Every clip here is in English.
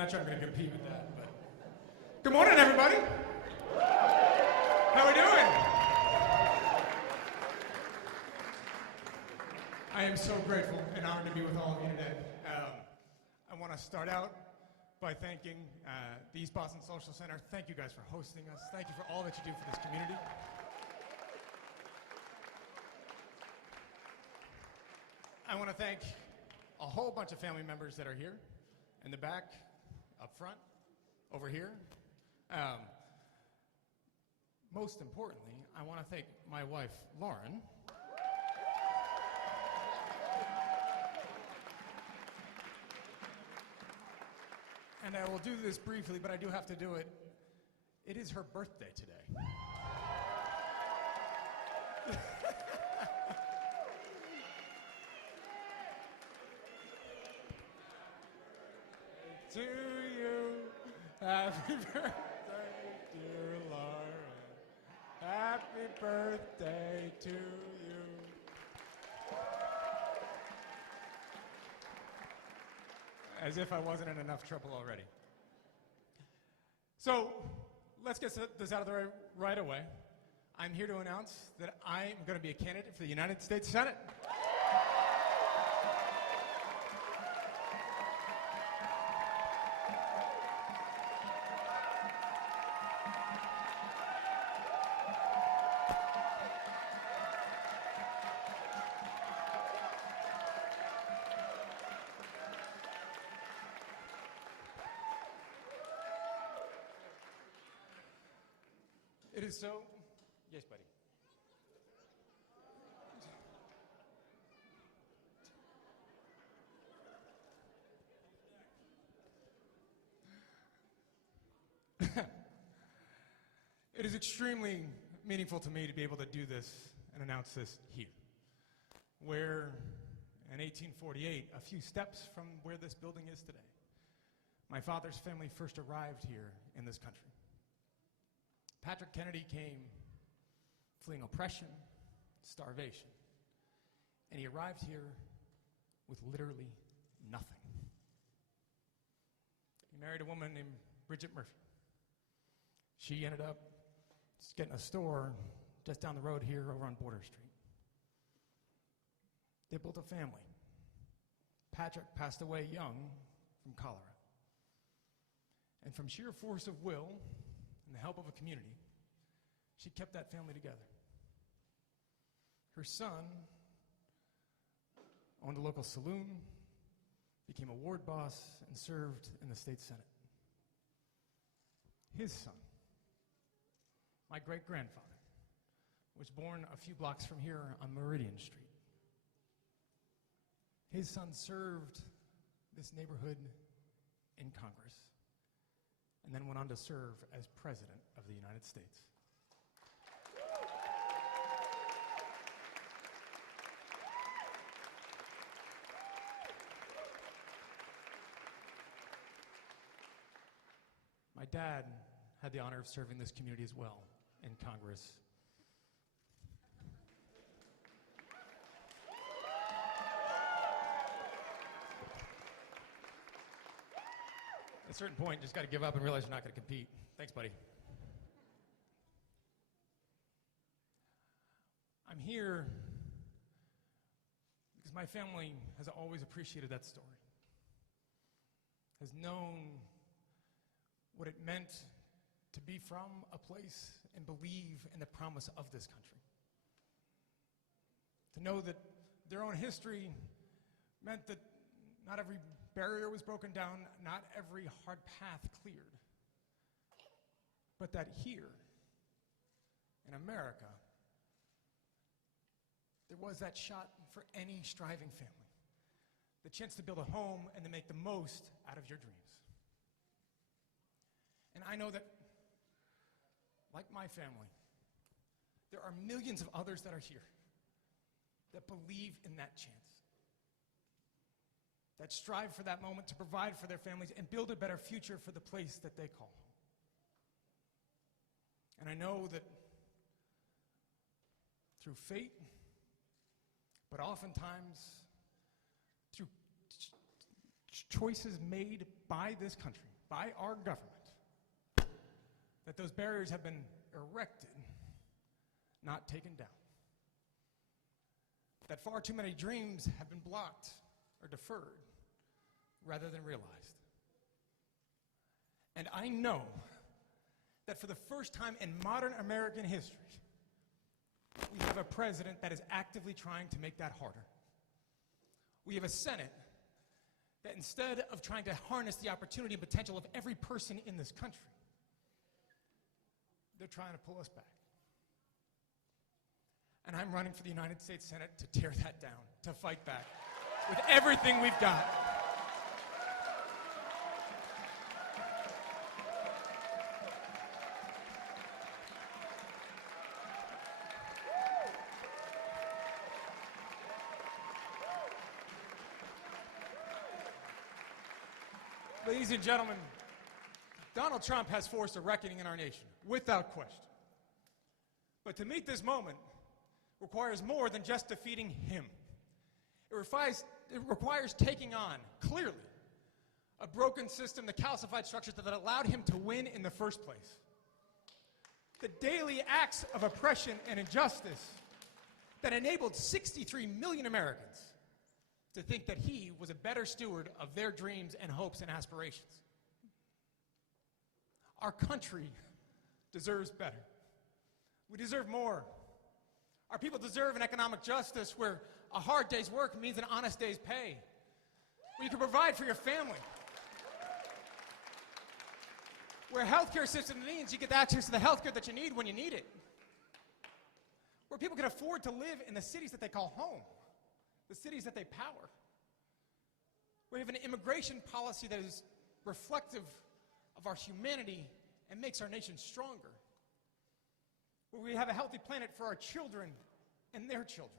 not sure I'm going to compete with that, but good morning, everybody. How we doing? I am so grateful and honored to be with all of you today. I want to start out by thanking the East Boston Social Center. Thank you guys for hosting us. Thank you for all that you do for this community. I want to thank a whole bunch of family members that are here, in the back, up front, over here. Most importantly, I want to thank my wife, Lauren. And I will do this briefly, but I do have to do it. It is her birthday today. To you, happy birthday, dear Lauren. Happy birthday to you. As if I wasn't in enough trouble already. So, let's get this out of the way right away. I'm here to announce that I am going to be a candidate for the United States Senate. It is so. Yes, buddy. It is extremely meaningful to me to be able to do this and announce this here, where in 1848, a few steps from where this building is today, my father's family first arrived here in this country. Patrick Kennedy came fleeing oppression, starvation, and he arrived here with literally nothing. He married a woman named Bridget Murphy. She ended up getting a store just down the road here over on Border Street. They built a family. Patrick passed away young from cholera. And from sheer force of will and the help of a community, she kept that family together. Her son owned a local saloon, became a ward boss, and served in the state senate. His son, my great-grandfather, was born a few blocks from here on Meridian Street. His son served this neighborhood in Congress, and then went on to serve as President of the United States. My dad had the honor of serving this community as well in Congress. At a certain point, you just got to give up and realize you're not going to compete. Thanks, buddy. I'm here because my family has always appreciated that story, has known what it meant to be from a place and believe in the promise of this country. To know that their own history meant that not every barrier was broken down, not every hard path cleared, but that here, in America, there was that shot for any striving family, the chance to build a home and to make the most out of your dreams. And I know that, like my family, there are millions of others that are here that believe in that chance, that strive for that moment to provide for their families and build a better future for the place that they call home. And I know that through fate, but oftentimes through choices made by this country, by our government, that those barriers have been erected, not taken down. That far too many dreams have been blocked or deferred rather than realized. And I know that for the first time in modern American history, we have a president that is actively trying to make that harder. We have a Senate that instead of trying to harness the opportunity and potential of every person in this country, they're trying to pull us back. And I'm running for the United States Senate to tear that down, to fight back with everything we've got. Ladies and gentlemen, Donald Trump has forced a reckoning in our nation, without question. But to meet this moment requires more than just defeating him. It requires taking on, clearly, a broken system, the calcified structures that allowed him to win in the first place. The daily acts of oppression and injustice that enabled 63 million Americans to think that he was a better steward of their dreams and hopes and aspirations. Our country deserves better. We deserve more. Our people deserve an economic justice where a hard day's work means an honest day's pay, where you can provide for your family, where a healthcare system means you get access to the healthcare that you need when you need it, where people can afford to live in the cities that they call home, the cities that they power. We have an immigration policy that is reflective of our humanity and makes our nation stronger. Where we have a healthy planet for our children and their children.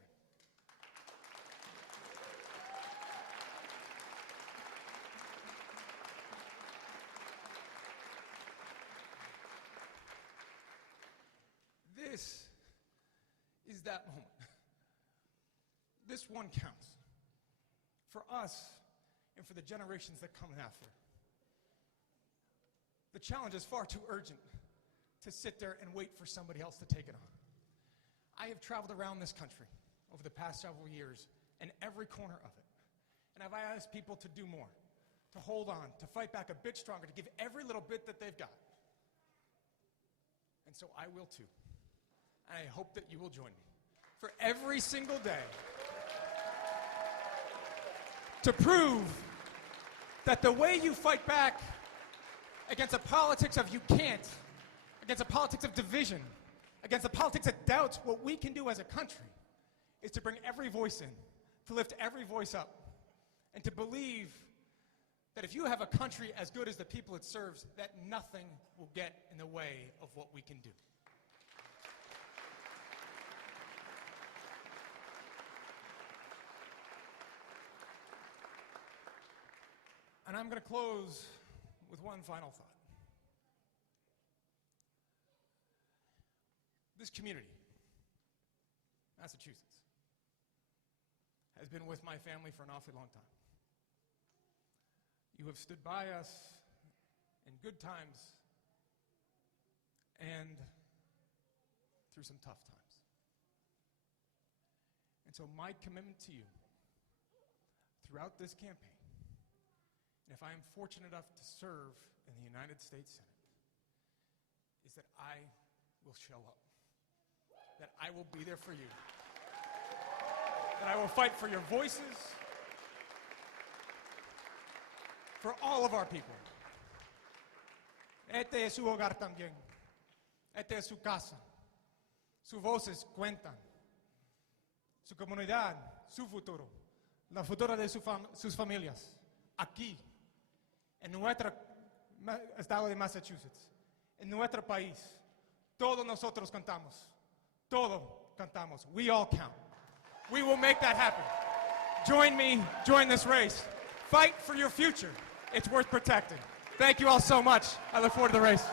This is that moment. This one counts for us and for the generations that come after. The challenge is far too urgent to sit there and wait for somebody else to take it on. I have traveled around this country over the past several years and every corner of it. And I've asked people to do more, to hold on, to fight back a bit stronger, to give every little bit that they've got. And so I will too. And I hope that you will join me for every single day to prove that the way you fight back against the politics of you can't, against the politics of division, against the politics that doubts what we can do as a country, is to bring every voice in, to lift every voice up, and to believe that if you have a country as good as the people it serves, that nothing will get in the way of what we can do. And I'm going to close with one final thought. This community, Massachusetts, has been with my family for an awfully long time. You have stood by us in good times and through some tough times. And so my commitment to you throughout this campaign, and if I am fortunate enough to serve in the United States Senate, is that I will show up, that I will be there for you, that I will fight for your voices, for all of our people. Este es su hogar también. Esta es su casa. Sus voces cuentan. Su comunidad, su futuro, la futura de sus familias, aquí, en nuestro estado de Massachusetts, en nuestro país. Todos nosotros cantamos. Todos cantamos. We all count. We will make that happen. Join me, join this race. Fight for your future. It's worth protecting. Thank you all so much. I look forward to the race.